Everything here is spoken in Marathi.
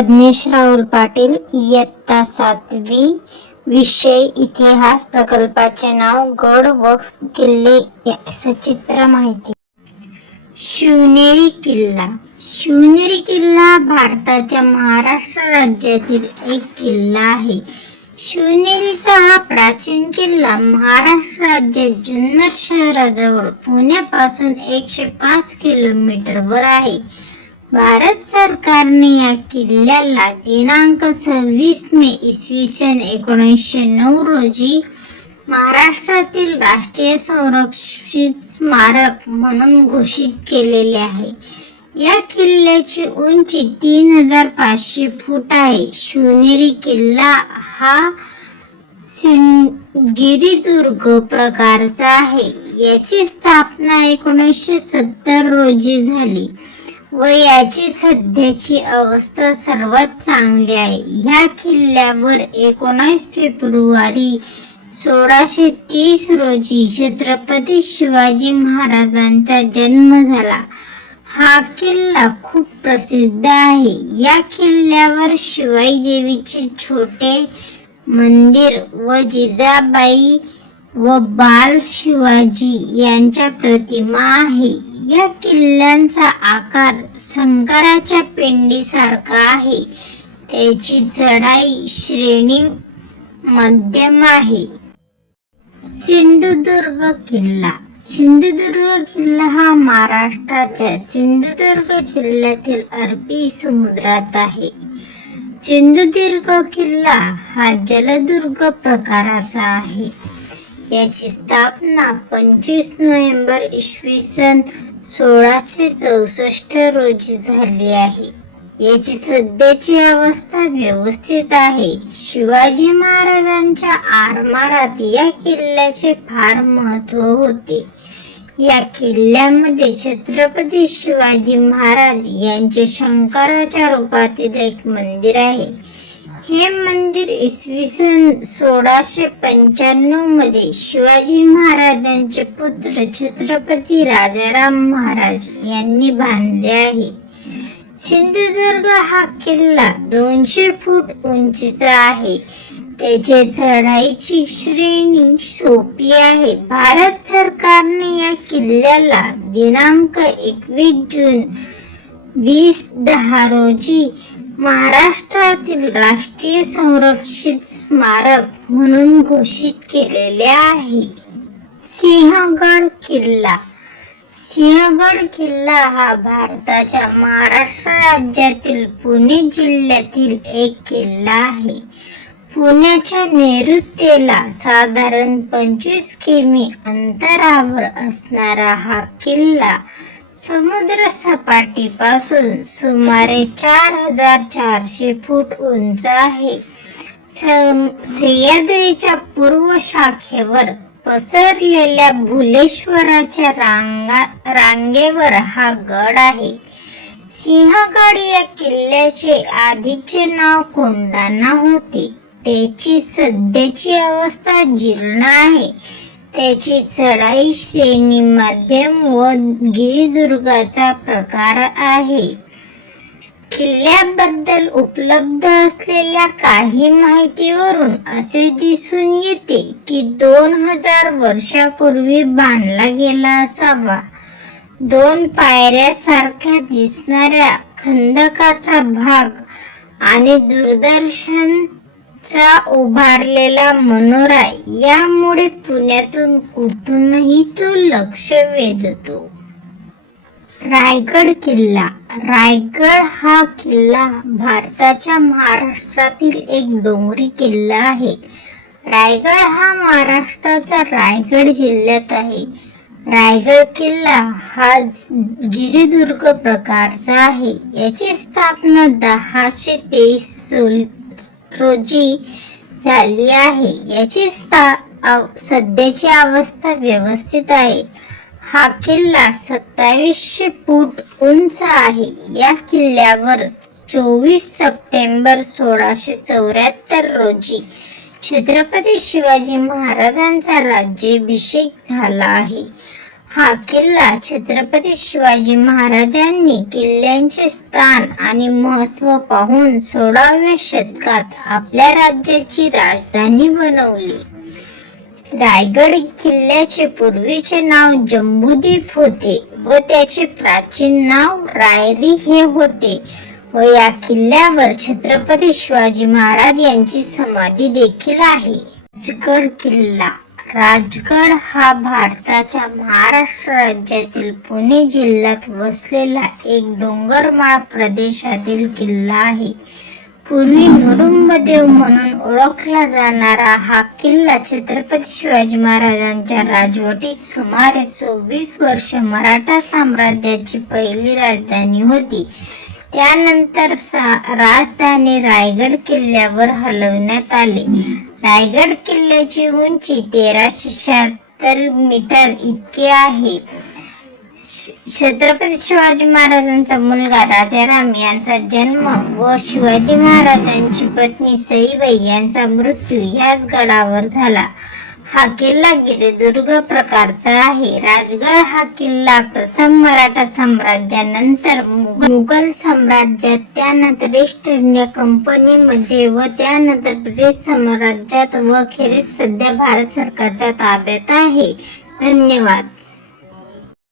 प्रज्ञेश राहुल पाटील इयत्ता सातवी विषय इतिहास प्रकल्पाचे नाव गड व किल्ले सचित्र माहिती. शिवनेरी किल्ला. शिवनेरी किल्ला भारताच्या महाराष्ट्र राज्यातील एक किल्ला आहे. शिवनेरीचा हा प्राचीन किल्ला महाराष्ट्र राज्यात जुन्नर शहराजवळ पुण्यापासून एकशे पाच किलोमीटरवर आहे. भारत सरकारने या किल्ल्याला दिनांक सव्वीस मे इसवी सन एकोणीसशे नऊ रोजी महाराष्ट्रातील राष्ट्रीय संरक्षित स्मारक म्हणून घोषित केलेले आहे. या किल्ल्याची उंची तीन हजार पाचशे फूट आहे. शिवनेरी किल्ला हा सिंगिरीदुर्ग प्रकारचा आहे. याची स्थापना एकोणीसशे सत्तर रोजी झाली. व याची सध्याची अवस्था सर्वात चांगली आहे. ह्या किल्ल्यावर एकोणास फेब्रुवारी सोळाशे तीस रोजी छत्रपती शिवाजी महाराजांचा जन्म झाला. हा किल्ला खूप प्रसिद्ध आहे. या किल्ल्यावर शिवाई देवीचे छोटे मंदिर व जिजाबाई व बाल शिवाजी यांच्या प्रतिमा आहे. या किल्ल्यांचा आकार शंकराच्या पिंडीसारखा आहे. त्याची चढाई श्रेणी मध्यम आहे. सिंधुदुर्ग किल्ला. सिंधुदुर्ग किल्ला हा महाराष्ट्राच्या सिंधुदुर्ग जिल्ह्यातील अरबी समुद्रात आहे. सिंधुदुर्ग किल्ला हा जलदुर्ग प्रकाराचा आहे. याची स्थापना पंचवीस नोव्हेंबर इसवी सन सोळाशे चौसष्ट रोजी झाली आहे. याची सध्याची अवस्था व्यवस्थित आहे. शिवाजी महाराजांच्या आरमारात या किल्ल्याचे फार महत्त्व होते. या किल्ल्यामध्ये छत्रपती शिवाजी महाराज यांचे शंकराच्या रूपातील एक मंदिर आहे. हे मंदिर इसवी सन सोळाशे पंच्याण्णवमध्ये शिवाजी महाराजांचे पुत्र छत्रपती राजाराम महाराज यांनी बांधले आहे. सिंधुदुर्ग हा किल्ला दोनशे फूट उंचीचा आहे. त्याचे चढाईची श्रेणी सोपी आहे. भारत सरकारने या किल्ल्याला दिनांक एकवीस जून वीस दहा रोजी महाराष्ट्रातील राष्ट्रीय संरक्षित स्मारक म्हणून घोषित केलेले आहे. सिंहगड किल्ला. सिंहगड किल्ला हा भारताच्या महाराष्ट्र राज्यातील पुणे जिल्ह्यातील एक किल्ला आहे. पुण्याच्या नैऋत्येला साधारण पंचवीस किमी अंतरावर असणारा हा किल्ला समुद्र सपाटीपासून सुमारे चार हजार चारशे फूट उंच आहे. सम- सह्याद्रीच्या पूर्व शाखेवर पसरलेल्या भुलेश्वराच्या रांगा रांगेवर हा गड आहे. सिंहगड या किल्ल्याचे आधीचे नाव कोंडाणा होते. त्याची सध्याची अवस्था जीर्ण आहे. त्याची चढाई श्रेणी मध्यम व गिरिदुर्गाचा प्रकार आहे. किल्ल्याबद्दल उपलब्ध असलेल्या काही माहितीवरून असे दिसून येते की दोन हजार वर्षापूर्वी बांधला गेला असावा. दोन पायऱ्यासारख्या दिसणाऱ्या खंदकाचा भाग आणि दूरदर्शन चा उभारलेला मनोरा यामुळे पुण्यातून कुठूनही तो लक्ष वेधतो. रायगड किल्ला. रायगड हा किल्ला भारताच्या महाराष्ट्रातील एक डोंगरी किल्ला आहे. रायगड हा महाराष्ट्राचा रायगड जिल्ह्यात आहे. रायगड किल्ला हा गिरिदुर्ग प्रकारचा आहे. याची स्थापना दहाशे तेवीस रोजी झाली आहे. याची स्था अव- सध्याची अवस्था व्यवस्थित आहे. हा किल्ला सत्तावीसशे फूट उंच आहे. या किल्ल्यावर चोवीस सप्टेंबर सोळाशे चौऱ्याहत्तर रोजी छत्रपती शिवाजी महाराजांचा राज्याभिषेक झाला आहे. हा किल्ला छत्रपती शिवाजी महाराजांनी किल्ल्यांचे स्थान आणि महत्त्व पाहून सोळाव्या शतकात आपल्या राज्याची राजधानी बनवली. रायगड किल्ल्याचे पूर्वीचे नाव जम्बूद्वीप होते व त्याचे प्राचीन नाव रायरी हे होते व या किल्ल्यावर छत्रपती शिवाजी महाराज यांची समाधी देखील आहे. राजगड किल्ला राजगड हा भारताच्या महाराष्ट्र राज्यातील पुणे जिल्ह्यात वसलेला एक डोंगरमाळ प्रदेशातील किल्ला आहे. पूर्वी मुरुंबदेव म्हणून ओळखला जाणारा हा किल्ला छत्रपती शिवाजी महाराजांच्या राजवटीत सुमारे चोवीस वर्ष मराठा साम्राज्याची पहिली राजधानी होती. त्यानंतर सा- राजधानी रायगड किल्ल्यावर हलवण्यात आले. रायगड किल्ल्याची उंची तेराशे शहात्तर मीटर इतकी आहे. श- छत्रपती शिवाजी महाराजांचा मुलगा राजाराम यांचा जन्म व शिवाजी महाराजांची पत्नी सईबाई यांचा मृत्यू याच गडावर झाला. हा किल्ला गिरिदुर्ग प्रकारचा आहे. राजगड हा किल्ला प्रथम मराठा साम्राज्यानंतर मुघल साम्राज्यात त्यानंतर ईस्ट इंडिया कंपनीमध्ये व त्यानंतर ब्रिटिश साम्राज्यात व खेरीज सध्या भारत सरकारच्या ताब्यात आहे. धन्यवाद.